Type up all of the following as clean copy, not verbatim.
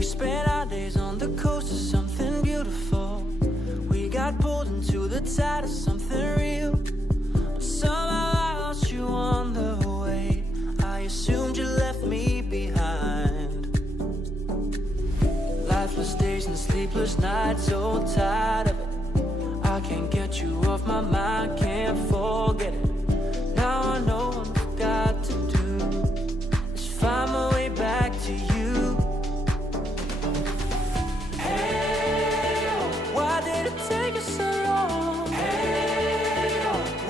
We spent our days on the coast of something beautiful. We got pulled into the tide of something real. But somehow I lost you on the way. I assumed you left me behind. Lifeless days and sleepless nights, so tired of it. I can't get you off my mind, can't forget it. Now I know what I've got to do is find my way back to you. Hey, why did it take us so long? Hey,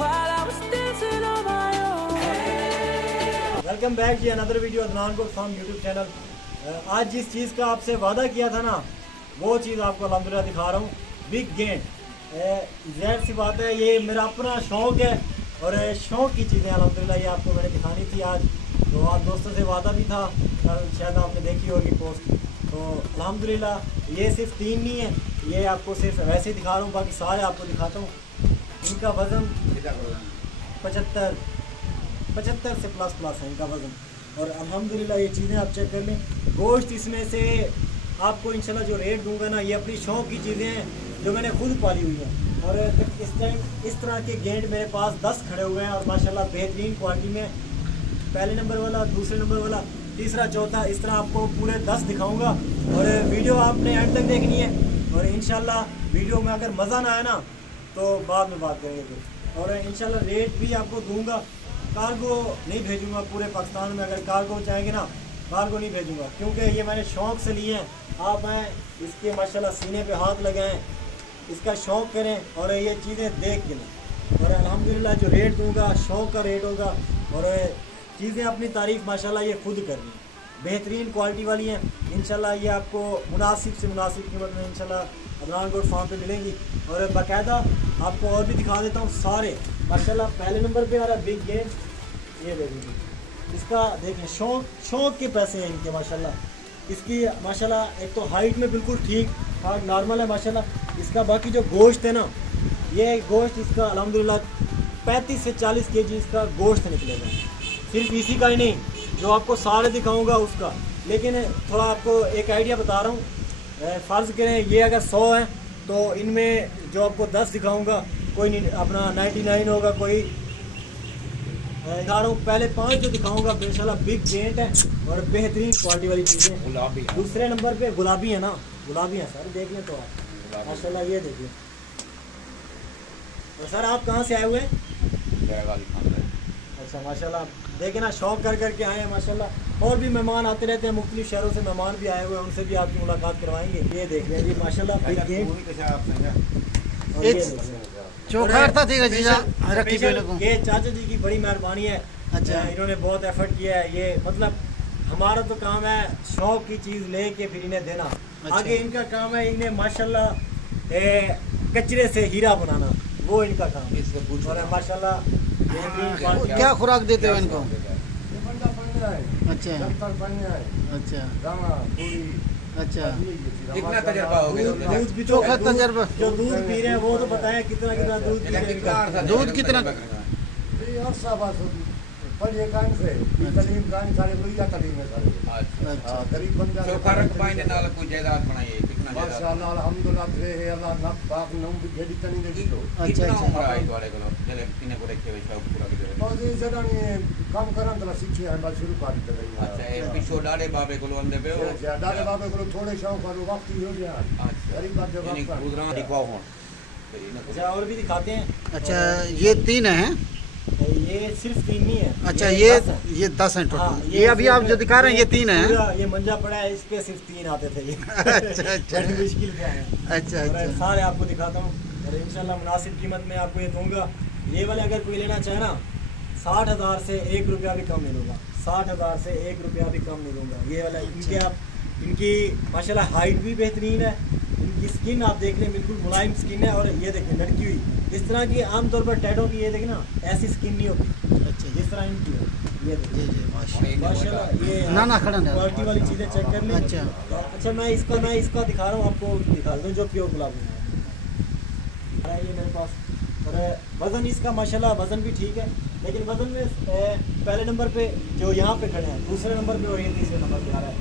while I was dancing on my own. Hey. Welcome back जी another video Adnan good from YouTube channel. आज जिस चीज़ का आपसे वादा किया था ना, वो चीज़ आपको अल्हम्दुलिल्लाह दिखा रहा हूँ। बिग गेंद, ज़ाहिर सी बात है, ये मेरा अपना शौक़ है और शौक़ की चीज़ें अल्हम्दुलिल्लाह ये आपको मैंने दिखानी थी आज। तो आज दोस्तों से वादा भी था, कल शायद आपने देखी होगी पोस्ट। तो अल्हम्दुलिल्लाह ये सिर्फ 3 नहीं है, ये आपको सिर्फ वैसे दिखा रहा हूँ, बाकी सारे आपको दिखाता हूँ। इनका वज़न 75 से प्लस है इनका वज़न। और अल्हम्दुलिल्लाह ये चीज़ें आप चेक कर लें। गोश्त इसमें से आपको इंशाल्लाह जो रेट दूंगा ना, ये अपनी शौक़ की चीज़ें हैं जो मैंने खुद पाली हुई हैं। और इस टाइम इस तरह के गेंद मेरे पास 10 खड़े हुए हैं और माशाल्लाह बेहतरीन क्वालिटी में। पहले नंबर वाला, दूसरे नंबर वाला, तीसरा, चौथा, इस तरह आपको पूरे 10 दिखाऊंगा। और वीडियो आपने एंड तक देखनी है और इंशाल्लाह वीडियो में अगर मज़ा ना आए ना तो बाद में बात करेंगे। और इंशाल्लाह रेट भी आपको दूंगा। कार्गो नहीं भेजूंगा पूरे पाकिस्तान में, अगर कार्गो चाहेंगे ना, कार्गो नहीं भेजूंगा, क्योंकि ये मैंने शौक़ से लिए हैं। आप हैं इसके माशाल्लाह सीने पे हाथ लगाएं, इसका शौक़ करें और ये चीज़ें देख के लें। और अल्हम्दुलिल्लाह जो रेट दूंगा शौक़ का रेट होगा। और चीज़ें अपनी तारीफ़ माशाल्लाह ये खुद करनी है, बेहतरीन क्वालिटी वाली हैं। इंशाल्लाह ये आपको मुनासिब से मुनासिब कीमत में इंशाल्लाह अदनान गोट फार्म पे मिलेंगी। और बाकायदा आपको और भी दिखा देता हूँ सारे। माशाल्लाह पहले नंबर पे आ रहा है बिग गेंद, ये देखिए, इसका देखें शौक़ के पैसे हैं इनके माशाल्लाह। इसकी माशाल्लाह एक तो हाइट में बिल्कुल ठीक ठाक नॉर्मल है माशाल्लाह। इसका बाकी जो गोश्त है ना, ये गोश्त इसका अल्हम्दुलिल्लाह 35 से 40 kg इसका गोश्त निकलेगा। सिर्फ इसी का ही नहीं, जो आपको सारे दिखाऊंगा उसका। लेकिन थोड़ा आपको एक आइडिया बता रहा हूँ। फ़र्ज़ करें ये अगर 100 हैं तो इनमें जो आपको 10 दिखाऊंगा कोई नहीं अपना 99 होगा, कोई दिखा रहा हूँ। पहले 5 जो दिखाऊंगा इंशाल्लाह बिग गेंट है और बेहतरीन क्वालिटी वाली चीज़ें। दूसरे नंबर पे गुलाबी है ना, गुलाबी है सर, देख लें तो आप माशाल्लाह, ये देखिए। और सर आप कहाँ से आए हुए हैं? अच्छा माशाल्लाह, देखें ना, शौक़ कर करके आए हैं माशाल्लाह। और भी मेहमान आते रहते हैं, मुख्तलिफ शहरों से मेहमान भी आए हुए हैं, उनसे भी आपकी मुलाकात करवाएंगे। ये देख लें जी माशाल्लाह बिग गेंट। चोखा था, ठीक है जी, ये चाचा जी की बड़ी मेहरबानी है। अच्छा, इन्होंने बहुत एफर्ट किया है। ये मतलब हमारा तो काम है शौक़ की चीज़ लेके फिर इन्हें देना। अच्छा। आगे इनका काम है इन्हें माशाल्लाह कचरे से हीरा बनाना, वो इनका काम है। और माशाल्लाह क्या खुराक देते हो इनको? अच्छा अच्छा, कितना तजर्बा हो गया? दूध भी चोखा तजर्बा। जो दूध पी रहे हैं वो तो बताएं कितना दूध पी रहे हैं। दूध कितना? गरीब बंदा चोखा रख पाएंगे नाल कोई जायदाद बनाइए, कितना माशाअल्लाह अल्हम्दुलिल्लाह रे अल्लाह नक पाक नम भी घेड़ी तनी ने दो। अच्छा उम्र आई वाले को जले किने को रखे हुए सब पूरा के और ये जरा ने काम करन तो सीखे है बात शुरू कर दे रही है। अच्छा, ये पिछो डाडे बाबे को अंदे पे हो, डाडे बाबे को थोड़े शौक और वक्त ही हो गया। गरीब बात जब यानी गुजरान दिखाओ हो। अच्छा, और भी दिखाते हैं। अच्छा, ये 3 हैं, ये सिर्फ 3 नहीं है। अच्छा, ये 10 हैं टोटल। हाँ, ये अभी आप जो दिखा रहे हैं ये 3 हैं। ये मंजा पड़ा है, इस पे सिर्फ 3 आते थे ये। अच्छा अच्छा, मुश्किल क्या है। अच्छा अच्छा, सारे आपको दिखाता हूँ और इंशाल्लाह मुनासिब कीमत में आपको ये दूंगा। ये वाले अगर कोई लेना चाहे ना, 60,000 से 1 रुपया भी कम नहीं दूंगा। 60,000 से 1 रुपया भी कम नहीं दूंगा। ये वाला इनके आप इनकी माशाल्लाह हाइट भी बेहतरीन है। इनकी स्किन आप देख लें, बिल्कुल मुलायम स्किन है। और ये देखें लड़की हुई, इस तरह की आमतौर पर टैटो की ये देखें ना, ऐसी स्किन नहीं होती। अच्छा, जिस तरह इनकी है, ये माशाल्लाह ये ना खड़ा ना क्वालिटी वाली चीज़ें चेक कर लें। अच्छा, मैं इसका दिखा रहा हूँ, आपको दिखा दूँ जो प्योर गुलाब है ये मेरे पास। और वज़न इसका माशाल्लाह वज़न भी ठीक है, लेकिन वज़न में पहले नंबर पे जो यहाँ पे खड़े हैं, दूसरे नंबर पे और ये तीसरे नंबर पे आ रहा है।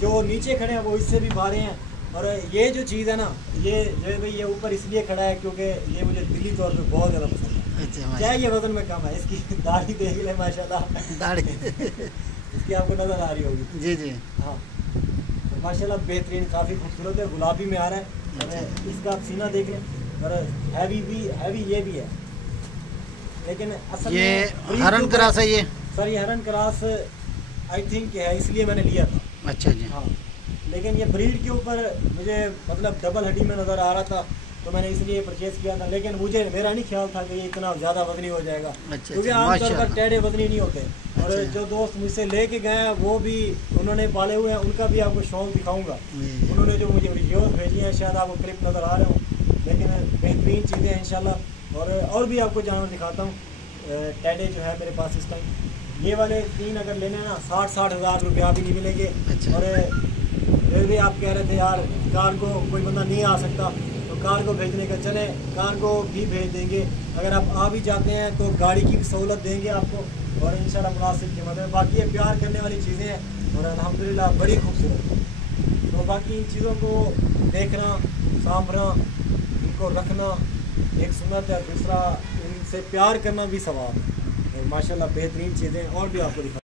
जो नीचे खड़े हैं वो इससे भी भारे हैं। और ये जो चीज़ है ना, ये जो भाई ये ऊपर इसलिए खड़ा है क्योंकि ये मुझे दिली तौर पे बहुत ज़्यादा पसंद है। अच्छा क्या ये वजन में कम है, इसकी दाढ़ी देख ले माशाल्लाह, दाढ़ी इसकी आपको नज़र आ रही होगी। जी जी। हाँ तो माशाल्लाह बेहतरीन, काफ़ी खूबसूरत है, गुलाबी में आ रहा है। और इसका आप सीना देख लें, और हैवी ये भी है, लेकिन असल ये में हरन क्रॉस है ये? सर ये हरन क्रॉस आई थिंक है, इसलिए मैंने लिया था। अच्छा जी। हाँ लेकिन ये ब्रीड के ऊपर मुझे मतलब डबल हड्डी में नज़र आ रहा था, तो मैंने इसलिए परचेज़ किया था। लेकिन मेरा नहीं ख्याल था कि ये इतना ज़्यादा वजनी हो जाएगा। अच्छा, क्योंकि आमतौर पर टेढ़े वजनी नहीं होते। और अच्छा। जो दोस्त मुझसे लेके गए हैं वो भी उन्होंने पाले हुए हैं, उनका भी आपको शौक दिखाऊंगा। उन्होंने जो मुझे वीडियोस भेजी हैं, शायद आपको क्लिप नज़र आ रहे हो, लेकिन बेहतरीन चीज़ें हैं इंशाल्लाह। और भी आपको जानवर दिखाता हूँ। टेढ़े जो है मेरे पास इस टाइम ये वाले 3 अगर लेने हैं ना 60 हज़ार रुपया भी नहीं मिलेंगे। अच्छा। और फिर भी आप कह रहे थे यार कार्गो कोई बंदा नहीं आ सकता, तो कार्गो भेजने का चले, कार्गो भी भेज देंगे। अगर आप आ भी जाते हैं तो गाड़ी की भी सहूलत देंगे आपको, और इंशाल्लाह मुनासिब कीमत में। बाकी ये प्यार करने वाली चीज़ें हैं और अल्हम्दुलिल्लाह बड़ी खूबसूरत। तो बाकी इन चीज़ों को देखना, सांभना, इनको रखना एक सुन्नत है, दूसरा इनसे प्यार करना भी सवाब है। और माशाल्लाह बेहतरीन चीज़ें और भी आपको दिखा